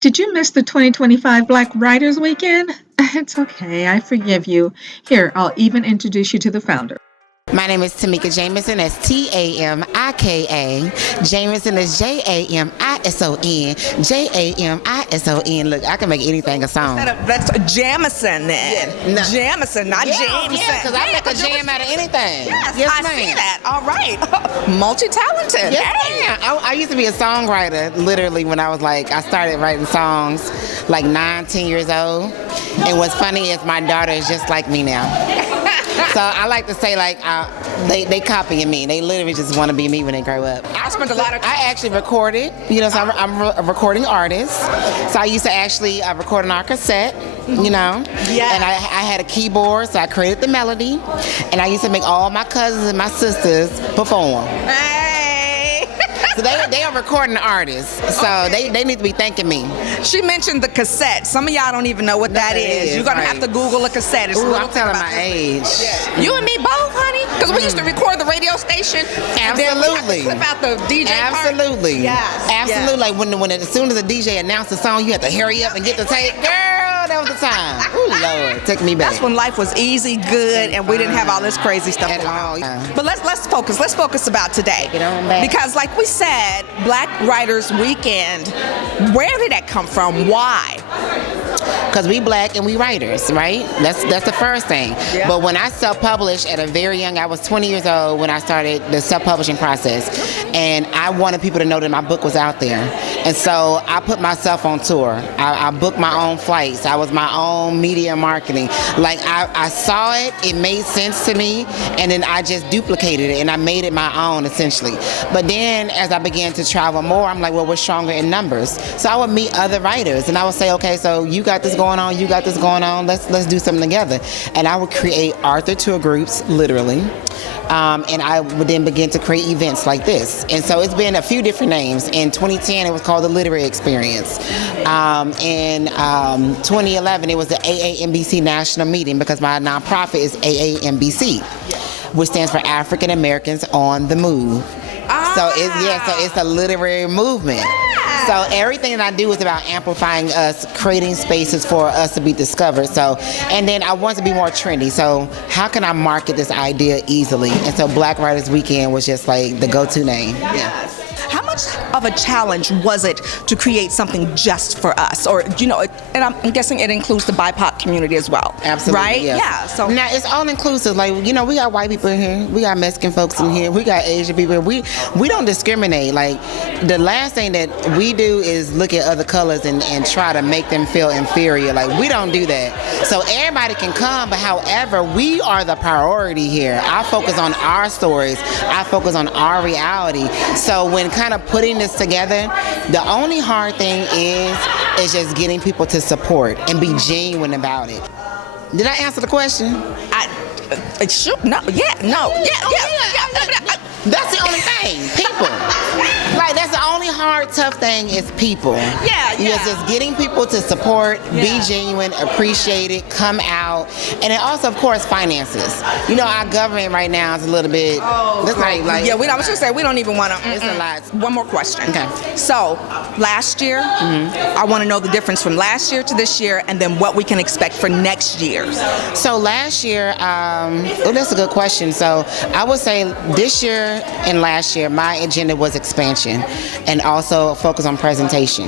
Did you miss the 2025 Black Writers Weekend? It's okay, I forgive you. Here, I'll even introduce you to the founder. My name is Tamika Jamison. That's Tamika. Jamison is Jamison. Jamison. Look, I can make anything a song. That's Jamison then. Yeah, no. Jamison, not Jameson. Yeah, because I make a jam out of anything. Yes, I see that. All right. Multi-talented. Yes, Hey. ma'am. I used to be a songwriter, literally, when I started writing songs like 9, 10 years old. And what's funny is my daughter is just like me now. So I like to say, like, they copying me. They literally just want to be me when they grow up. I spent a lot of time. I actually recorded, so I'm a recording artist. So I used to actually record on our cassette, Yeah. And I had a keyboard, so I created the melody. And I used to make all my cousins and my sisters perform. Hey. So they are recording artists, so they need to be thanking me. She mentioned the cassette. Some of y'all don't even know what that is. You're gonna have to Google a cassette. It's Ooh, I'm telling my age. Yeah. You and me both, honey. Because we used to record the radio station. And then we have to clip out the DJ part. Absolutely. Yes. Absolutely. Like when as soon as the DJ announced the song, you had to hurry up and get the tape. Girl, that was the time. Ooh, Lord, take me back. That's when life was easy, good, and we didn't have all this crazy stuff At going all. on. But let's focus. Let's focus about today. Get on back. Because like we said, Black Writers Weekend, where did that come from? Why? Because we black and we writers, right? That's the first thing. Yeah. But when I self-published at a very young, I was 20 years old when I started the self-publishing process. And I wanted people to know that my book was out there. And so I put myself on tour. I booked my own flights. I was my own media marketing. Like I saw it, it made sense to me, and then I just duplicated it and I made it my own essentially. But then as I began to travel more, I'm like, well, we're stronger in numbers. So I would meet other writers and I would say, okay, so you got this going on, you got this going on, let's do something together. And I would create author tour groups, literally. And I would then begin to create events like this. And so it's been a few different names. In 2010, it was called the Literary Experience. In 2011, it was the AAMBC National Meeting because my nonprofit is AAMBC, which stands for African Americans on the Move. So it's a literary movement. So everything that I do is about amplifying us, creating spaces for us to be discovered. So, and then I want to be more trendy. So how can I market this idea easily? And so Black Writers Weekend was just like the go-to name. Yes. How much of a challenge was it to create something just for us? Or, and I'm guessing it includes the BIPOC community as well. Absolutely. Right? Yes. Yeah. So now it's all inclusive. Like, we got white people in here. We got Mexican folks in here. We got Asian people. We don't discriminate. Like, the last thing that we do is look at other colors and try to make them feel inferior. Like, we don't do that. So everybody can come, but however, we are the priority here. I focus on our stories. I focus on our reality. So when kind of putting this together, the only hard thing is just getting people to support and be genuine about it. Did I answer the question? Sure. No. Yeah. No. Yeah. That's the only thing. People. Like, that's the only hard, tough thing is people. Yeah. It's just getting people to support, be genuine, appreciate it, come out. And then also, of course, finances. Our government right now is a little bit... I was going to say, we don't even want to... It's a lot. One more question. Okay. So, last year, I want to know the difference from last year to this year and then what we can expect for next year. So last year, that's a good question. So I would say this year and last year, my agenda was expansion and also focus on presentation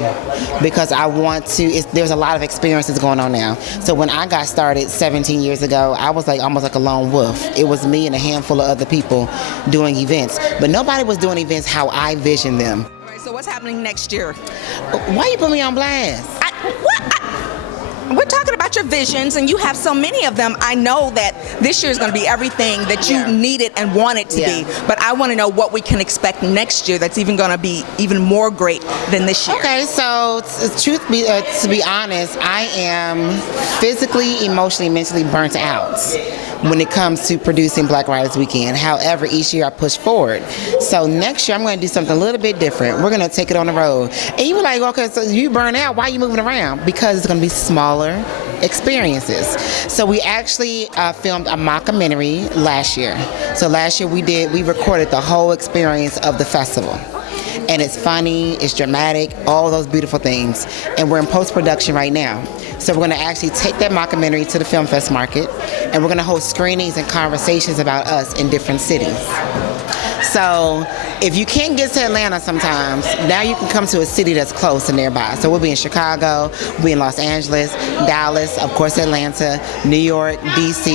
because I want to, there's a lot of experiences going on now. So when I got started 17 years ago, I was like almost like a lone wolf. It was me and a handful of other people doing events, but nobody was doing events how I visioned them. All right, so what's happening next year? Why you put me on blast? We're talking about your visions, and you have so many of them. I know that this year is going to be everything that you needed and wanted to be, but I want to know what we can expect next year that's even going to be even more great than this year. Okay, so to be honest, I am physically, emotionally, mentally burnt out when it comes to producing Black Writers Weekend. However, each year I push forward. So next year I'm going to do something a little bit different. We're going to take it on the road. And you were like, okay, so you burn out. Why are you moving around? Because it's going to be smaller experiences. So we actually filmed a mockumentary last year. So last year we recorded the whole experience of the festival. and it's funny, it's dramatic, all those beautiful things. And we're in post-production right now. So we're going to actually take that mockumentary to the Film Fest market, and we're going to host screenings and conversations about us in different cities. So if you can't get to Atlanta sometimes, now you can come to a city that's close and nearby. So we'll be in Chicago, we'll be in Los Angeles, Dallas, of course Atlanta, New York, DC,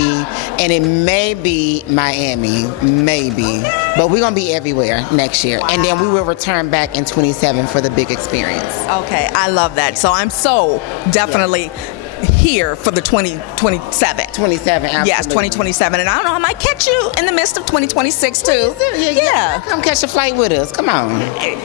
and it may be Miami, maybe. But we're going to be everywhere next year. Wow. And then we will return back in 27 for the big experience. Okay, I love that. So I'm so definitely here for the 2027. 27, absolutely. Yes, 2027. And I don't know, I might catch you in the midst of 2026 too. Yeah. Come catch a flight with us. Come on.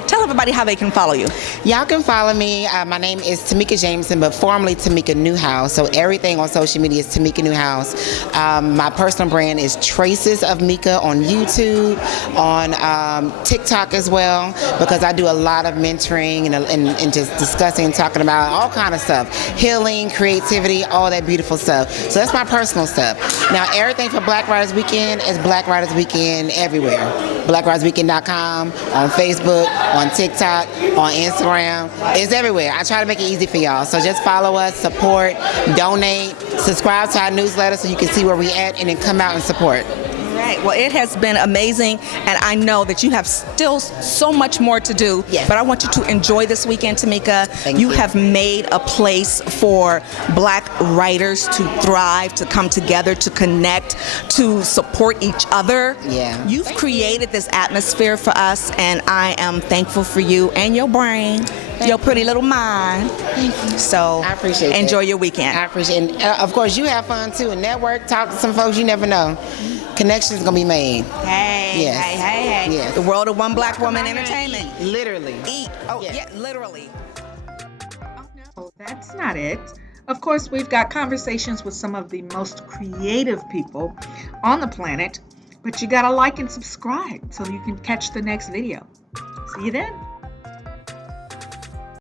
Tell everybody how they can follow you. Y'all can follow me. My name is Tamika Jamison, but formerly Tamika Newhouse. So everything on social media is Tamika Newhouse. My personal brand is Traces of Mika on YouTube, on TikTok as well, because I do a lot of mentoring and just discussing and talking about all kind of stuff. Healing, creativity, all that beautiful stuff. So that's my personal stuff. Now everything for Black Writers Weekend is Black Writers Weekend everywhere. BlackWritersWeekend.com, on Facebook, on TikTok, on Instagram. It's everywhere. I try to make it easy for y'all. So just follow us, support, donate, subscribe to our newsletter so you can see where we at, and then come out and support. Right. Well, it has been amazing, and I know that you have still so much more to do. Yes. But I want you to enjoy this weekend, Tamika. Thank you. You have made a place for Black writers to thrive, to come together, to connect, to support each other. Yeah. You've created this atmosphere for us, and I am thankful for you and your brain, your pretty little mind. Thank you. So I appreciate it. Enjoy your weekend. I appreciate it. And of course, you have fun too, and network, talk to some folks you never know. Connections gonna be made. Hey, Yes. hey. Yes. The world of one Black woman entertainment. Literally. Eat. Oh, Yes. yeah, literally. Oh, no, that's not it. Of course, we've got conversations with some of the most creative people on the planet, but you gotta like and subscribe so you can catch the next video. See you then.